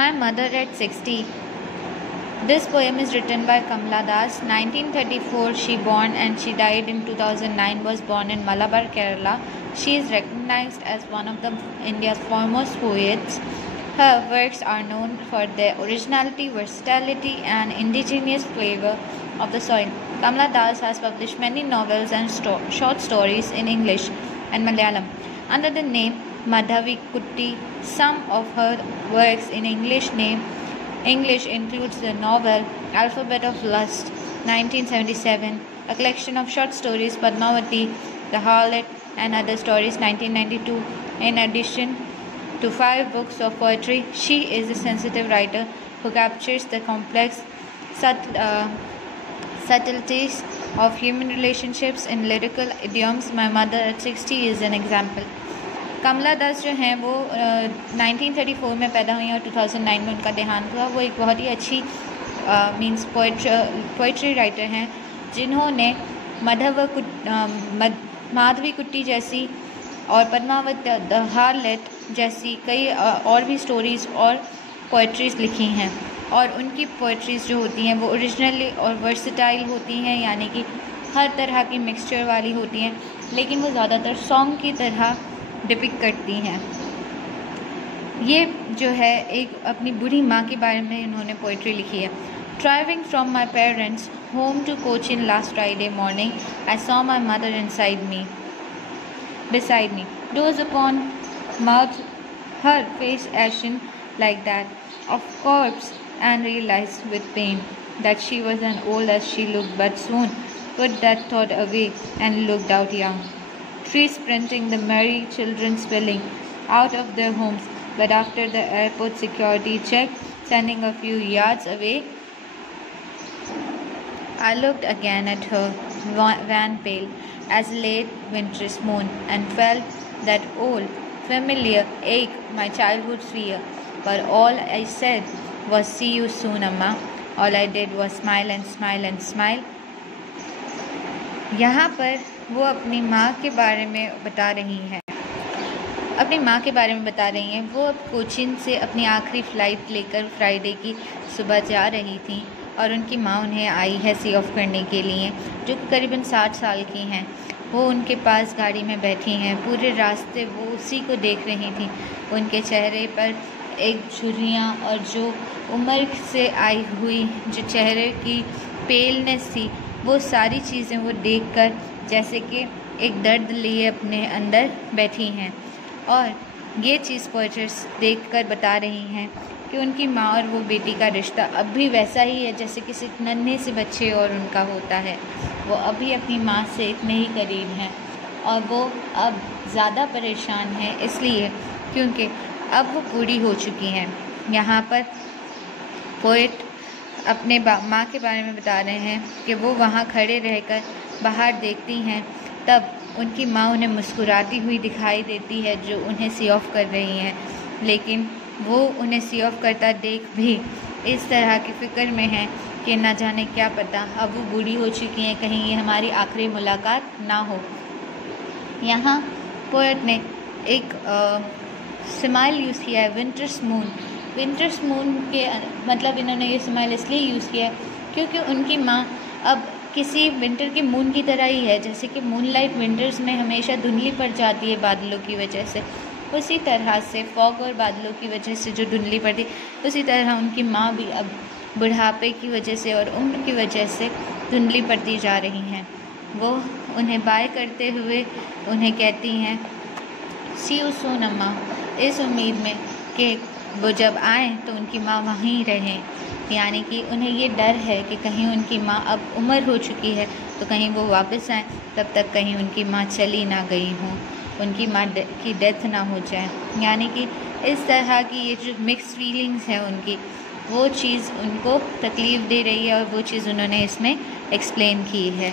My Mother at 60. This poem is written by Kamala Das. 1934 she born and she died in 2009. Was born in Malabar, Kerala. She is recognized as one of India's foremost poets. Her works are known for their originality, versatility, and indigenous flavor of the soil. Kamala Das has published many novels and short stories in English and Malayalam under the name Madhavi Kutty. Some of her works in English includes the novel Alphabet of Lust, 1977, a collection of short stories Padmavati, The Harlot, and Other Stories, 1992. In addition to 5 books of poetry, she is a sensitive writer who captures the complex subtleties of human relationships in lyrical idioms. My Mother at 60 is an example. कमला दास जो हैं वो 1934 में पैदा हुई और 2009 में उनका देहांत हुआ। वो एक बहुत ही अच्छी पोइट्री राइटर हैं जिन्होंने माधवी कुट्टी जैसी और पद्मावत द हार्लेट जैसी कई और भी स्टोरीज़ और पोइट्रीज़ लिखी हैं। और उनकी पोइट्रीज़ जो होती हैं वो ओरिजिनली और वर्सेटाइल होती हैं, यानी कि हर तरह की मिक्सचर वाली होती हैं, लेकिन वो ज़्यादातर सॉन्ग की तरह डिपिक्ट करती हैं। ये जो है एक अपनी बूढ़ी माँ के बारे में इन्होंने पोइट्री लिखी है। Driving from my parents home to Cochin last Friday morning I saw my mother beside me, doze upon mouth, her face ashen like that of corpse, and realized with pain that she was as old as she looked, but soon put that thought away and looked out young. Trees sprinting, the merry children spilling out of their homes, but after the airport security check, standing a few yards away, I looked again at her wan pale as late winter's moon, and felt that old familiar ache, my childhood's fear. But all I said was, "See you soon, Amma." All I did was smile and smile and smile. यहाँ पर वो अपनी माँ के बारे में बता रही हैं। वो अब कोचिन से अपनी आखिरी फ़्लाइट लेकर फ्राइडे की सुबह जा रही थी और उनकी माँ उन्हें आई है सी ऑफ करने के लिए, जो कि करीबन 60 साल की हैं। वो उनके पास गाड़ी में बैठी हैं। पूरे रास्ते वो उसी को देख रही थी। उनके चेहरे पर एक झुर्रियाँ और जो उम्र से आई हुई जो चेहरे की पेलनेस थी, वो सारी चीज़ें वो देखकर जैसे कि एक दर्द लिए अपने अंदर बैठी हैं। और ये चीज़ पोइट्रीज देखकर बता रही हैं कि उनकी माँ और वो बेटी का रिश्ता अब भी वैसा ही है जैसे किसी नन्हे से बच्चे और उनका होता है। वो अभी अपनी माँ से इतने ही करीब हैं और वो अब ज़्यादा परेशान हैं इसलिए क्योंकि अब वो बूढ़ी हो चुकी हैं। यहाँ पर पोइट अपने माँ के बारे में बता रहे हैं कि वो वहाँ खड़े रहकर बाहर देखती हैं, तब उनकी माँ उन्हें मुस्कुराती हुई दिखाई देती है जो उन्हें सी ऑफ कर रही हैं, लेकिन वो उन्हें सी ऑफ करता देख भी इस तरह की फ़िक्र में है कि ना जाने क्या पता अब वो बूढ़ी हो चुकी हैं, कहीं ये हमारी आखिरी मुलाकात ना हो। यहाँ पोएट ने एक स्माइल यूज़ किया है, विंटर्स मून के मतलब इन्होंने ये स्माइल इसलिए यूज़ किया है क्योंकि उनकी माँ अब किसी विंटर के मून की तरह ही है। जैसे कि मूनलाइट विंटर्स में हमेशा धुंधली पड़ जाती है बादलों की वजह से, उसी तरह से फॉग और बादलों की वजह से जो धुंधली पड़ती, उसी तरह उनकी माँ भी अब बुढ़ापे की वजह से और उम्र की वजह से धुंधली पड़ती जा रही हैं। वो उन्हें बाय करते हुए उन्हें कहती हैं, सी यू सून अम्मा, इस उम्मीद में कि वो जब आएँ तो उनकी माँ वहीं रहें। यानी कि उन्हें ये डर है कि कहीं उनकी माँ अब उम्र हो चुकी है तो कहीं वो वापस आएँ, तब तक कहीं उनकी माँ चली ना गई हों, उनकी माँ की डेथ ना हो जाए। यानी कि इस तरह की ये जो मिक्स फीलिंग्स है उनकी, वो चीज़ उनको तकलीफ़ दे रही है और वो चीज़ उन्होंने इसमें एक्सप्लेन की है।